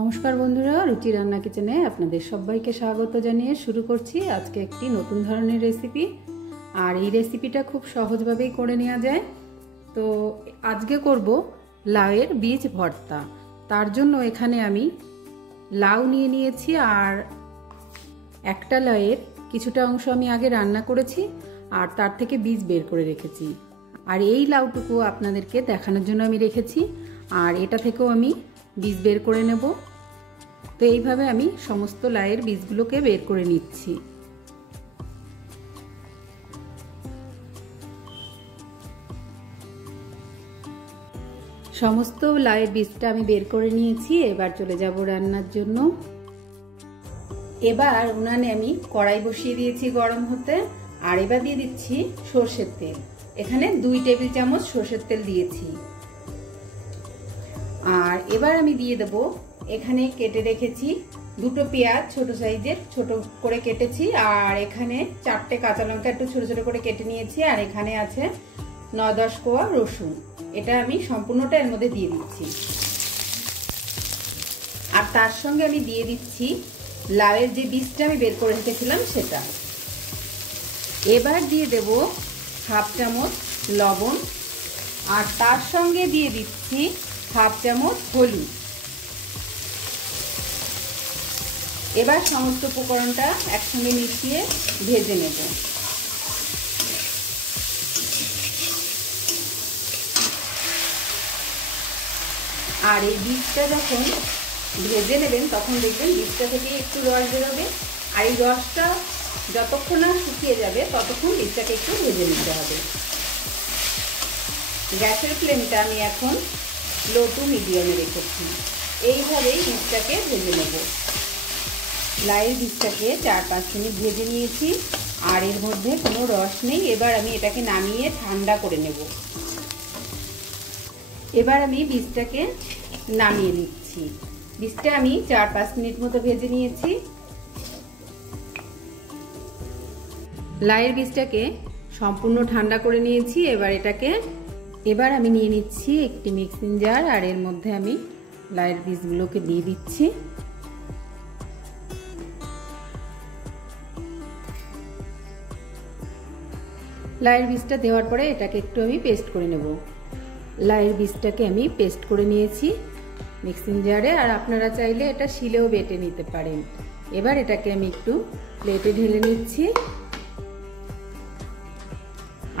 নমস্কার বন্ধুরা, রুচি রান্না কিচেনে আপনাদের সবাইকে স্বাগত জানিয়ে শুরু করছি আজকে একটি নতুন ধরনের রেসিপি। আর এই রেসিপিটা খুব সহজভাবেই করে নেওয়া যায়। তো আজকে করব লাউয়ের বীজ ভর্তা। তার জন্য এখানে আমি লাউ নিয়ে নিয়েছি, আর একটা লাউয়ের কিছুটা অংশ আমি আগে রান্না করেছি আর তার থেকে বীজ বের করে রেখেছি। আর এই লাউটুকু আপনাদেরকে দেখানোর জন্য আমি রেখেছি, আর এটা থেকেও আমি বীজ বের করে নেব। তো এইভাবে আমি সমস্ত লাউয়ের বীজগুলোকে বের করে নিচ্ছি। সমস্ত লাউয়ের বীজটা আমি বের করে নিয়েছি। এবার চলে যাব রান্নার জন্য। এবার উনানে আমি কড়াই বসিয়ে দিয়েছি গরম হতে, আর এবার দিয়ে দিচ্ছি সরষের তেল। এখানে 2 টেবিল চামচ সরষের তেল দিয়েছি। আর এবার আমি দিয়ে দেব, এখানে কেটে রেখেছি 2টো পেঁয়াজ, ছোট সাইজের ছোট করে কেটেছি। আর এখানে 4টে কাঁচা লঙ্কা একটু ছোট ছোট করে কেটে নিয়েছি। আর এখানে আছে 9-10 কোয়া রসুন। এটা আমি সম্পূর্ণটা এর মধ্যে দিয়ে দিচ্ছি। আর তার সঙ্গে আমি দিয়ে দিচ্ছি লাউয়ের যে বীজটা আমি বের করে রেখেছিলাম সেটা। এবার দিয়ে দেব 1/2 চামচ লবণ, আর তার সঙ্গে দিয়ে দিচ্ছি 1/2 চামচ হলুদ। এবার সমস্ত উপকরণটা একসঙ্গে মিশিয়ে ভেজে নেব। আর এই বীজটা যখন ভেজে নেবেন তখন দেখবেন বীজটা থেকে একটু রস বেরোবে। আর এই রসটা যতক্ষণ না শুকিয়ে যাবে ততক্ষণ বীজটাকে একটু ভেজে নিতে হবে। গ্যাসের ফ্লেমটা আমি এখন লো টু মিডিয়ামে রেখেছি। এইভাবেই বীজটাকে ভেজে নেব। লাউয়ের বীজটাকে 4-5 মিনিট ভেজে নিয়েছি, আর এর মধ্যে কোনো রস নেই। এবার আমি এটাকে নামিয়ে ঠান্ডা করে নেব। এবার আমি বীজটাকে নামিয়ে নিচ্ছি। বীজটা আমি 4-5 মিনিট মতো ভেজে নিয়েছি। লাউয়ের বীজটাকে সম্পূর্ণ ঠান্ডা করে নিয়েছি। এবার আমি নিয়ে নিচ্ছি একটি মিক্সিং জার, আর এর মধ্যে আমি লাউয়ের বীজগুলোকে দিয়ে দিচ্ছি। লাউয়ের বীজটা দেওয়ার পরে এটাকে একটু আমি পেস্ট করে নেব। লাউয়ের বীজটাকে আমি পেস্ট করে নিয়েছি মিক্সিং জারে, আর আপনারা চাইলে এটা শিলেও বেটে নিতে পারেন। এবার এটাকে আমি একটু প্লেটে ঢেলে নিচ্ছি।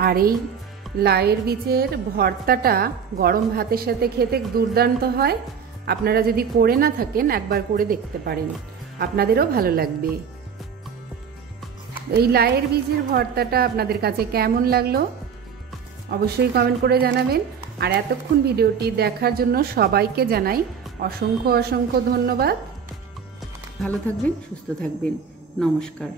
আর এই লাউয়ের বীজের ভর্তাটা গরম ভাতের সাথে খেতে দুর্দান্ত হয়। আপনারা যদি করে না থাকেন একবার করে দেখতে পারেন, আপনাদেরও ভালো লাগবে। এই লাউয়ের বীজের ভর্তাটা আপনাদের কাছে কেমন লাগলো অবশ্যই কমেন্ট করে জানাবেন। আর এতক্ষণ ভিডিওটি দেখার জন্য সবাইকে জানাই অসংখ্য অসংখ্য ধন্যবাদ। ভালো থাকবেন, সুস্থ থাকবেন। নমস্কার।